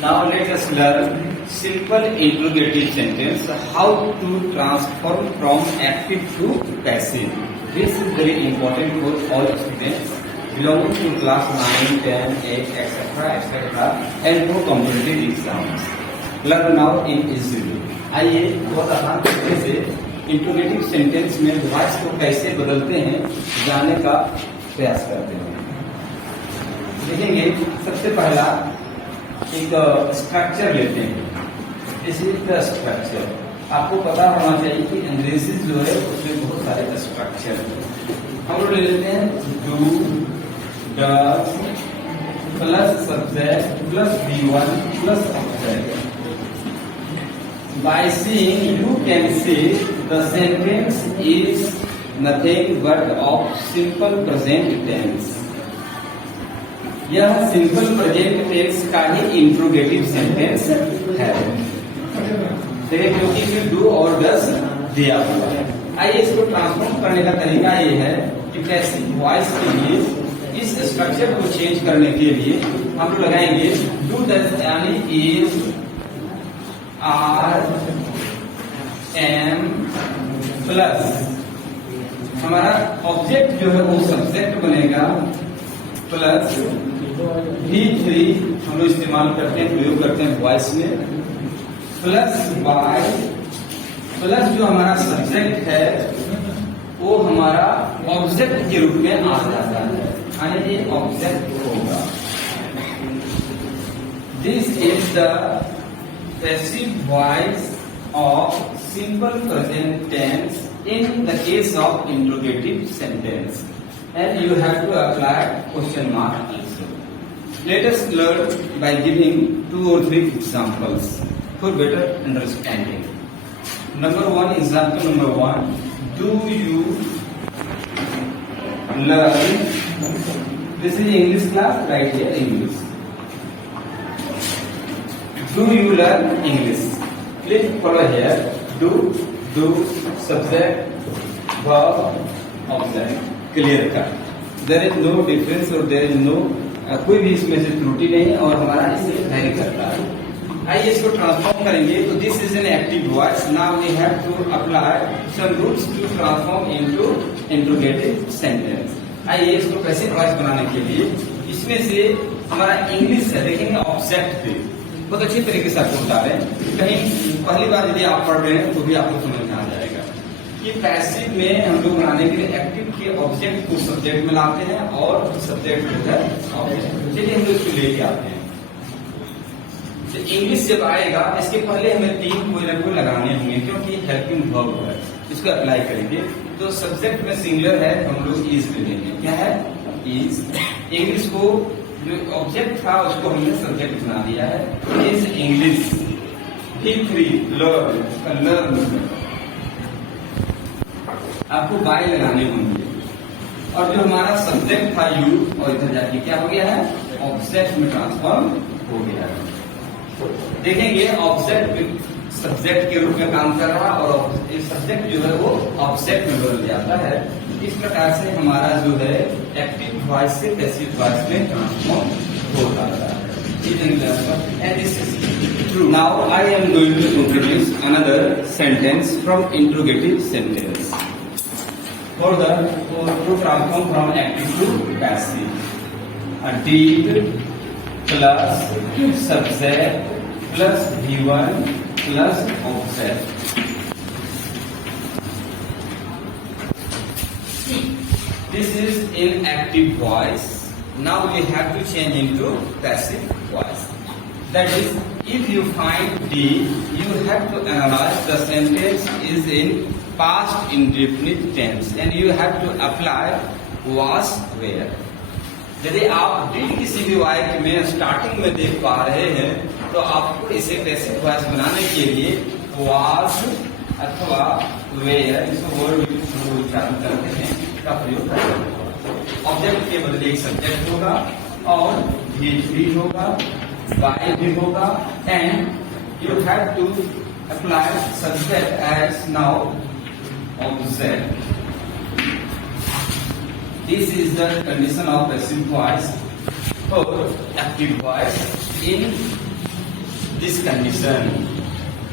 Now let us learn simple interrogative sentence, how to transform from active to passive. This is very important for all students belonging to class 9, 10, 8, etc. and for competitive exams. Learn now in easily. आइए बहुत आसान तरीके से interrogative sentence में voice को कैसे बदलते हैं जानने का प्रयास करते हैं। देखेंगे सबसे पहला एक स्ट्रक्चर लेते हैं। This is the structure. आपको पता होना चाहिए कि अंग्रेजी जो है उसमें बहुत सारे स्ट्रक्चर हम लोग ले लेते हैं। Do, does plus subject plus V1 plus object. By seeing, you can see the sentence is nothing but of simple present tense. यह सिंपल प्रेजेंट टेंस का ही इंट्रोगेटिव सेंटेंस है। देखिए क्योंकि इसमें डू और डज दिया हुआ है। आइए इसको ट्रांसफॉर्म करने का तरीका ये है कि पैसिव वॉइस के लिए इस स्ट्रक्चर को चेंज करने के लिए हम लोग लगाएंगे डू डज यानी इज आर एम प्लस हमारा ऑब्जेक्ट जो है वो सब्जेक्ट बनेगा प्लस V3 हम लोग इस्तेमाल करते हैं, प्रयोग करते हैं वॉइस में, प्लस बाय प्लस जो हमारा सब्जेक्ट है वो हमारा ऑब्जेक्ट के रूप में आ जाता है, यानी ये ऑब्जेक्ट होगा। This is the passive voice of simple present tense in the case of interrogative sentence, and you have to apply question mark also. Let us learn by giving 2 or 3 examples for better understanding. Number 1, example number 1, do you learn, this is English class, right here English. Do you learn English? Please follow here. Do subject verb object clear cut. There is no difference or there is no कोई भी इसमें से त्रुटि नहीं और हमारा इसे vary करता है। आइए इसको ट्रांसफॉर्म करेंगे। तो this is an active voice. Now we have to apply some rules to transform into interrogative sentence. आइए इसको पैसिव वॉइस बनाने के लिए इसमें से हमारा इंग्लिश है, देखेंगे ऑब्जेक्ट पे बहुत अच्छी तरीके से आपको बता रहे हैं। कहीं पहली बार यदि आप पढ़ रहे हैं तो भी आपको समझ में आ जाएगा कि पैसिव में हम लोग बनाने के लिए एक्टिव के ऑब्जेक्ट को सब्जेक्ट में लाते हैं और सब्जेक्ट जो है ऑब्जेक्ट। चलिए हम लोग इसको लेके आते हैं। तो इंग्लिश जब आएगा इसके पहले हमें 3 कोई ना कोई लगाने होंगे क्योंकि हेल्पिंग वर्ब है। इसको अप्लाई करेंगे तो सब्जेक्ट में सिंगुलर है तो हम लोग इज ले लेंगे। क्या है? इज। इंग्लिश को जो ऑब्जेक्ट था उसको हमने सब्जेक्ट बना दिया है। Is English. V3 learn. आपको बाय लगाने होंगे और जो हमारा सब्जेक्ट था यू और इधर जाके क्या हो गया है? ऑब्जेक्ट में ट्रांसफॉर्म हो गया है। देखेंगे ऑब्जेक्ट सब्जेक्ट के रूप में काम कर रहा और सब्जेक्ट जो है वो ऑब्जेक्ट में बदल जाता है। इस प्रकार से हमारा जो है एक्टिव वॉइस से पैसिव वॉइस में ट्रांसफॉर्म हो जाता है। And this is true. Now I am going to introduce another sentence from interrogative sentence. For to transform from active to passive. A did plus subject plus V1 plus object. This is in active voice. Now we have to change into passive voice. That is, if you find D, you have to analyze the sentence is in past indefinite tense and you have to apply was where. यदि आप D किसी भी वाक्य में starting में देख पा रहे हैं तो आपको इसे पैसिव वॉइस बनाने के लिए was अथवा where इसको वर्ड उच्चारण करते हैं का प्रयोग करते हैं। ऑब्जेक्ट के बदले एक सब्जेक्ट होगा और V3 होगा, बाय भी होगा and you have to apply subject as now object. This is the condition of passive voice or active voice in this condition,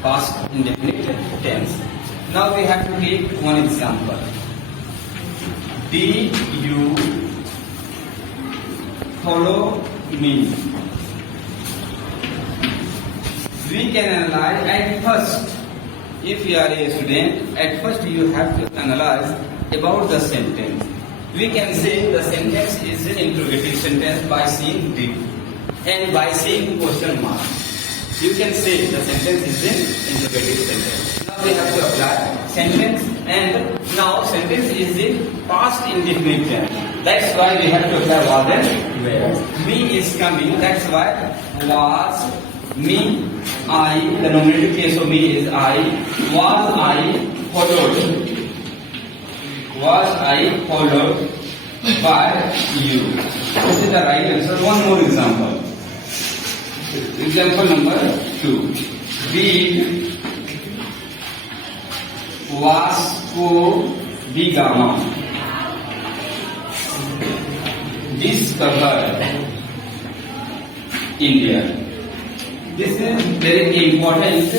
past indefinite tense. Now we have to take one example. Did you follow me? We can analyze at first. If you are a student, at first you have to analyze about the sentence. We can say the sentence is an interrogative sentence by seeing did and by seeing question mark. You can say the sentence is an interrogative sentence. Now we have to apply sentence, and now sentence is in past indefinite tense. That's why we have to apply was and where. Me is coming. That's why was, me, I. The nominative case of me is I. Was I followed? Was I followed by you? This is the right answer. One more example. Example number 2. Did Vasco da Gama discover India? This is very important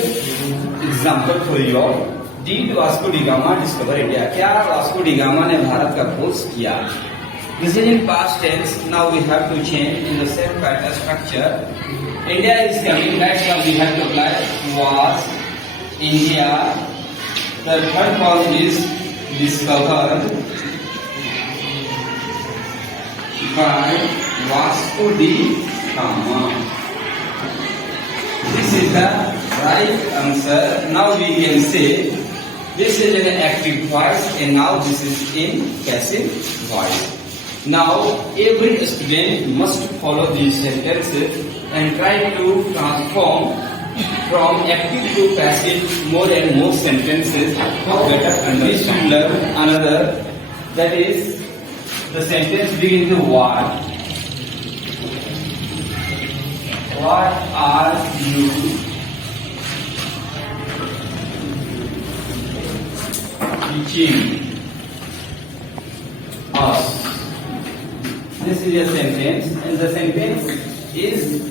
example for you all. Did Vasco da Gama discover India? क्या Vasco D gamma ने भारत का खोज किया? This is in past tense. Now we have to change in the same pattern structure. India is coming. That's why we have to apply was India. The third clause is discovered by Vasco da Gama. This is the right answer. Now we can say this is an active voice and now this is in passive voice. Now every student must follow these sentences and try to transform from active to passive more and more sentences for better understanding. Learn another, that is the sentence begins with what. What are you teaching us? This is a sentence, and the sentence is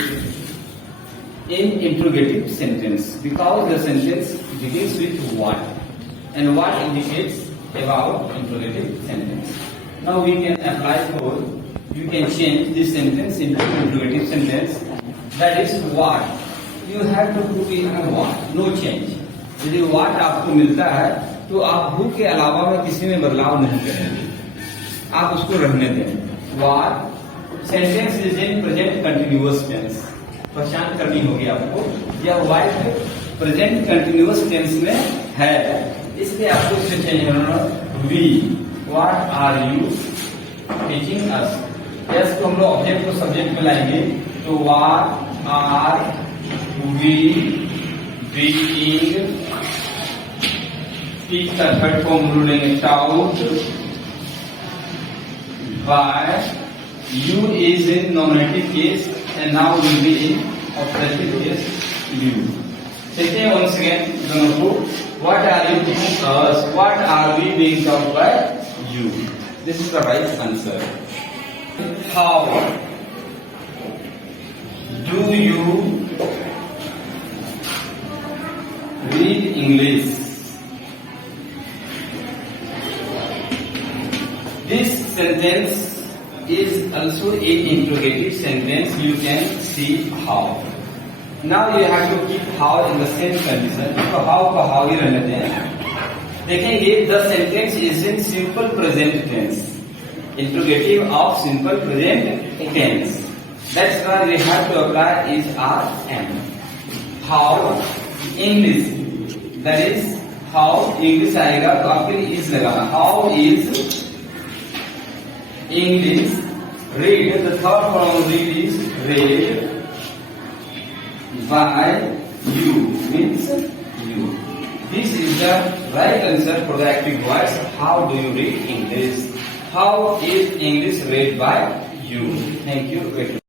in interrogative sentence because the sentence begins with what, and what indicates about interrogative sentence. Now we can apply for, you can change this sentence into interrogative sentence, that is what. You have to put in what, no change. यदि what आपको मिलता है तो आप who के अलावा में किसी में बदलाव नहीं करेंगे, आप उसको रहने दें. What sentence is in present continuous tense. पहचान करनी होगी आपको, यह what present continuous tense में है, इसलिए आपको इसे चेंज करना. We, what are you teaching us? Yes को हम लोग ऑब्जेक्ट को सब्जेक्ट में लाएंगे तो what are we being, teach का थर्ड फॉर्म लेंगे taught by. You is in nominative case and now will be in operative case you. Second, once again, दोनों को what are you teaching us? What are we being taught by you? This is the right answer. How do you read English? This sentence is also an interrogative sentence. You can see how. Now you have to keep how in the same condition. तो how का how ही रहने दें. देखेंगे the sentence is in simple present tense. Interrogative of simple present tense. That's why we have to apply is RM. How English. That is how English आएगा तो आपके लिए is लगाना. How is English read? The third form read is read by you, means you. This is the right answer for the active voice. How do you read English? How is English read by you? Thank you.